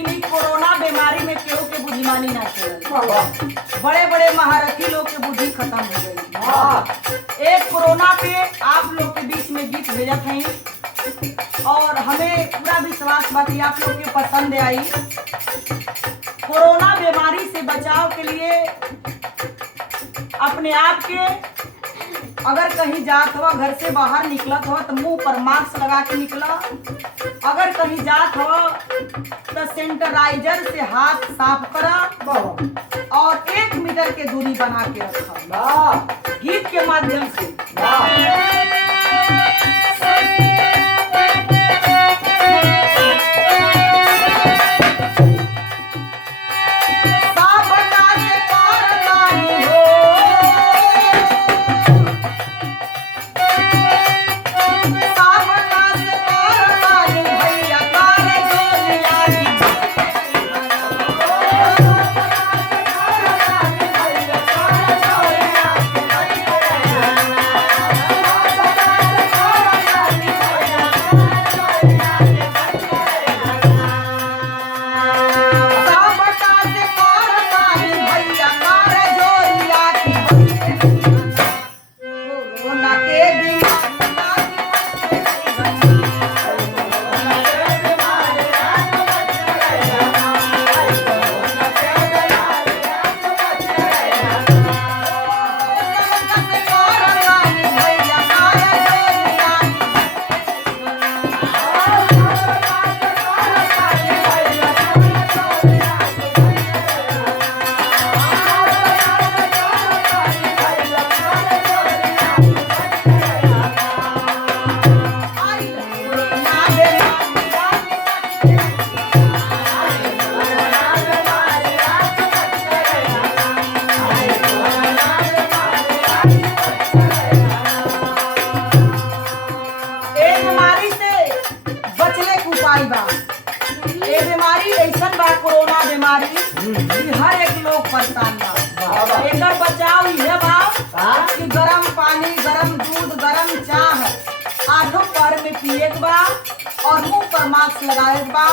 लेकिन ई कोरोना बीमारी में केहू के बुद्धिमानी ना चलल। बड़े बड़े महारथी लोग के बुद्धि खत्म हो गई। एक कोरोना पे आप लोग के बीच में गीत भेजत हई और हमें पूरा विश्वास बा कि आप लोग के पसंद आई। कोरोना बीमारी से बचाव के लिए अपने आप के अगर कहीं जात हो, घर से बाहर निकलत हो तो मुंह पर मास्क लगा के निकला। अगर कहीं जात हो तो सैनिटाइजर से हाथ साफ करा और 1 मीटर के दूरी बना के रखा गीत के माध्यम से। बीमारी ऐसन बा कोरोना बीमारी हर एक लोग परेशान बा। एकर बचाव ये बा कि गरम पानी, गरम दूध, गरम चाह आधो पर में पिए के बा और मुंह पर मास्क लगाए के बा,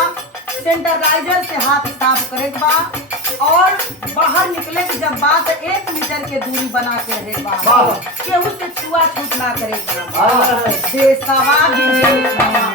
सैनिटाइजर से हाथ साफ करे के बा और बाहर निकले के जब बात 1 मीटर के दूरी बना के रहे बा। केहू से छुआछूत ना करे बा। देशवा विदेशवा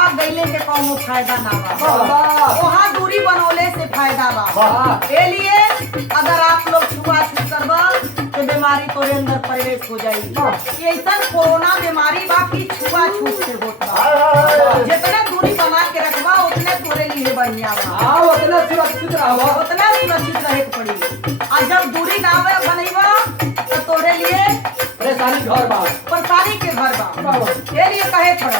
फायदा ना बा। वहाँ दूरी बनौले से फायदा बा। ए लिए अगर आप लोग छुआछूत करबा तो बीमारी तोरे अंदर प्रवेश हो जाएगी। ऐसा कोरोना बीमारी बा कि छुआछूत से होता। जितना दूरी बना के रखबा उतने तोरे लिए बढ़िया बा। उतना सुरक्षित रहबा, उतना सुरक्षित रहे के पड़ी। और जब दूरी ना बनैबा तो तोरे लिए परेशानी घर बा, परेशानी के घर बा। ए लिए कहे पड़ल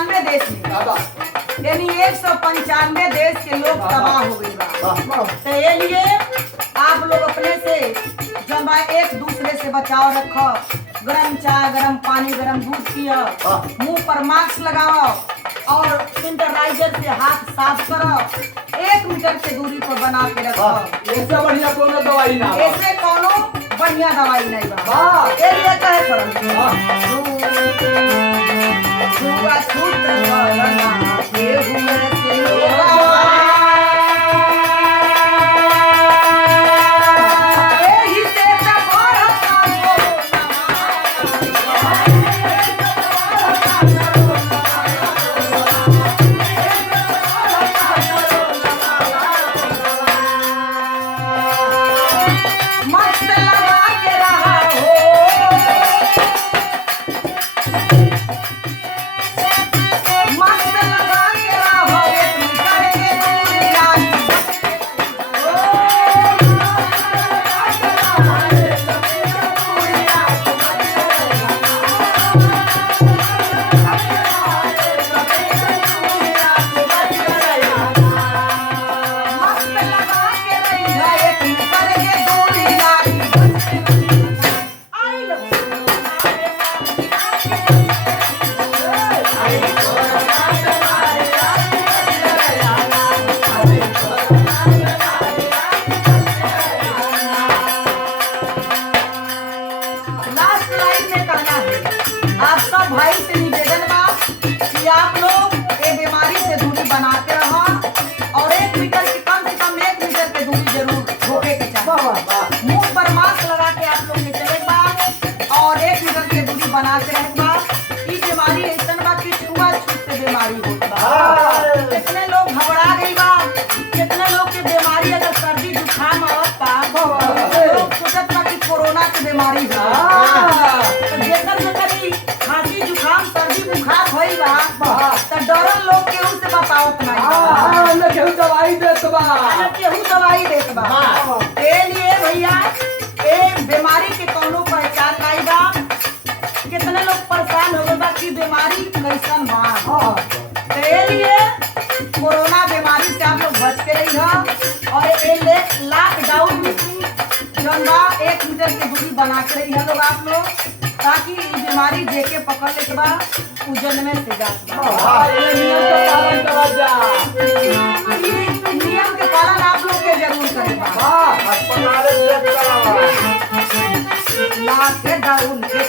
195 देश में, यानी 195 देश के लोग तबाह हो गए बा। तो ये लिए आप लोग अपने से जब एक दूसरे से बचाव रखो, गरम चाय, गरम पानी, गरम दूध पियो, मुंह पर मास्क लगाओ और सैनिटाइजर से हाथ साफ करो, 1 मीटर की दूरी पर बना के रखो। ऐसे बढ़िया कोनो दवाई ना बा। ऐसे कोनो बढ़िया दवाई नहीं बा। ये लिए कहे पड़ल छुआ छूट गलना के हुए से लोगा, एही से त बढ़त मस्त लगा के रहा हो, मस्त लगा के रहो, एक मीटर के दूरी लाई। मस्त लगा के रही है, एक मीटर के दूरी लाई। आई लो। लास्ट लाइन में कहना है, आप सब भाई से निवेदन बा कि आप लोग ये बीमारी से दूरी बनाते रहो और 1 मीटर की कम से कम 1 मीटर की दूरी जरूर होके के चाहिए। मुंह पर मास्क लगा के आप लोग के चले बा और 1 मीटर की दूरी बना के रहे बा। ई बीमारी ऐसन बा कि छुआछूत से बीमारी होत बा। कितने लोग घबरा गई बा, कितने लोग के बीमारी अगर सर्दी जुकाम आवत बा, लोग सोचत बा कि कोरोना के बीमारी है। तो जेकर ई खांसी जुकाम सर्दी बुखार होई बा त डरल लोग केहू से बतावत नहीं बा। ना केहू दवाई देत बा। ना केहू दवाई देत बा। ए लिए भैया ए बीमारी के कोनो पहचान नहीं बा। कितने लोग परेशान हो गए बा कि बीमारी कैसन बा। तो ए लिए कोरोना बीमारी से आप लोग बच के रही हो और ए लॉकडाउन में जौन बा 1 मीटर की दूरी बना के रही है लोग आप लोग, ताकि ई बीमारी जेके पकड़ ले के बा उ जन्मे से जात बा। ये नियम का पालन करा जा। ई नियम के पालन आप लोग के जरूर करे बा। अस्पताल चेक करावा। लॉकडाउन के